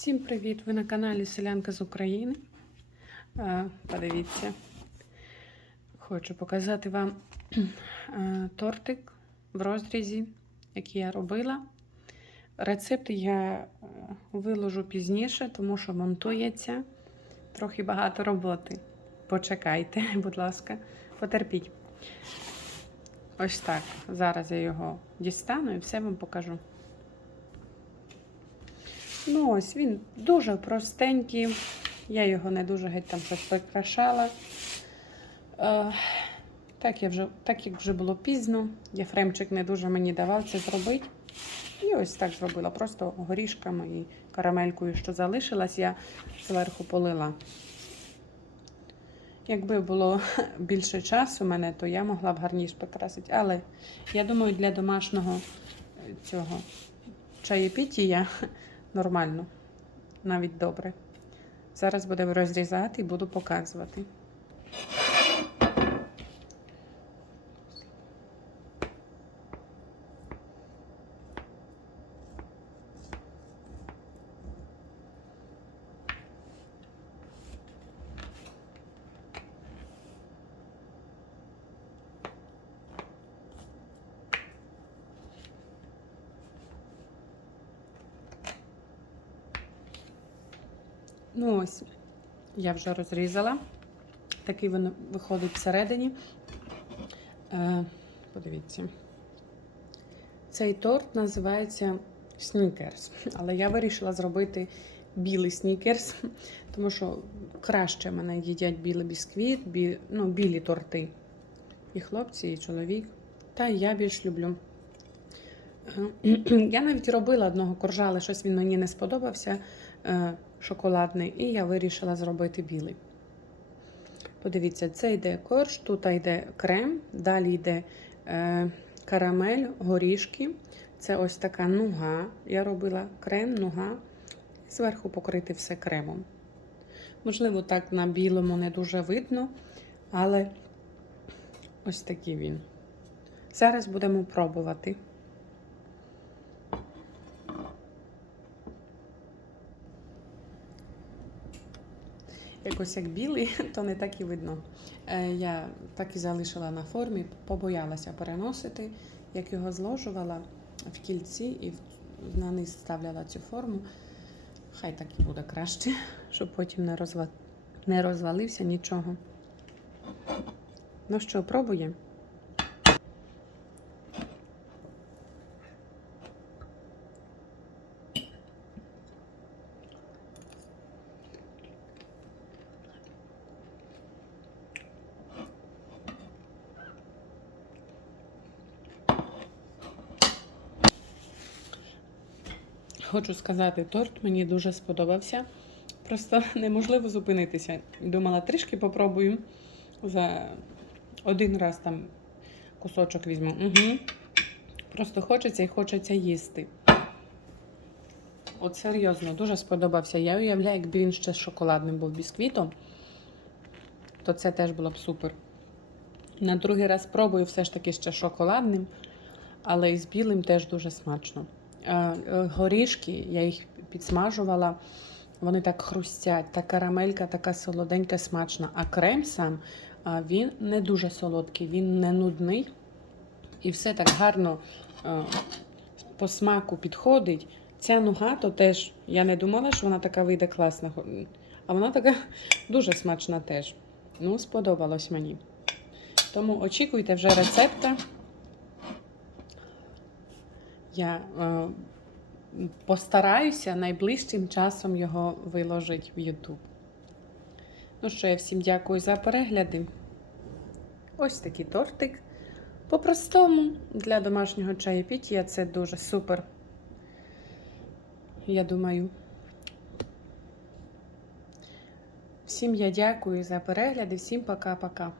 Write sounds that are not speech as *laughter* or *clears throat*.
Всім привіт! Ви на каналі Селянка з України. Е, Подивіться, хочу показати вам е, тортик в розрізі, який я робила. Рецепт я е, виложу пізніше, тому що монтується трохи багато роботи. Почекайте, *laughs* будь ласка, потерпіть. Ось так. Зараз я його дістану і все вам покажу. Ну, ось він дуже простенький. Я його не дуже геть там щось прикрашала. Е, так, я вже, так як вже було пізно, Єфремчик не дуже мені давав це зробити. І ось так зробила. Просто горішками і карамелькою, що залишилась, я зверху полила. Якби було *laughs* більше часу у мене, то я могла б гарніше прикрасити. Але я думаю, для домашнього цього чаєпітія нормально, навіть добре. Зараз будемо розрізати і буду показувати. Ну ось, я вже розрізала. Такий він виходить всередині. Е, подивіться. Цей торт називається снікерс. Але я вирішила зробити білий снікерс, тому що краще мене їдять білий бісквіт, бі, ну, білі торти. І хлопці, і чоловік. Та я більш люблю. *clears throat* Я навіть робила одного коржа, але щось він мені не сподобався. Е, шоколадний, і я вирішила зробити білий. Подивіться, це йде корж, тут йде крем, далі йде е, карамель, горішки. Це ось така нуга. Я робила крем, нуга, зверху покрити все кремом. Можливо, так на білому не дуже видно, але ось такий він. Зараз будемо пробувати. Якось як білий, *laughs* то не так і видно. Е, Я так і залишила на формі, побоялася переносити, як його зложувала в кільці і на низ ставляла цю форму. Хай так і буде краще, *laughs* щоб потім не, розва... не розвалився нічого. Ну що, пробуємо? Хочу сказати, торт мені дуже сподобався. Просто *laughs* неможливо зупинитися. Думала, трішки попробую. За один раз там кусочок візьму. Угу. Просто хочеться і хочеться їсти. От серйозно, дуже сподобався. Я уявляю, якби він ще з шоколадним був бісквітом, то це теж було б супер. На другий раз спробую все ж таки ще шоколадним, але і з білим теж дуже смачно. Е, горішки, я їх підсмажувала, вони так хрустять, та карамелька така солоденька, смачна. А крем сам він не дуже солодкий, він не нудний. І все так гарно е, по смаку підходить. Ця нуга, то теж я не думала, що вона така вийде класна. А вона така *laughs* дуже смачна теж. Ну, сподобалось мені. Тому очікуйте вже рецепта. Я е, постараюся найближчим часом його виложити в YouTube. Ну що, я всім дякую за перегляди. Ось такий тортик. По-простому, для домашнього чаєпіття це дуже супер. Я думаю. Всім я дякую за перегляди, всім пока-пока.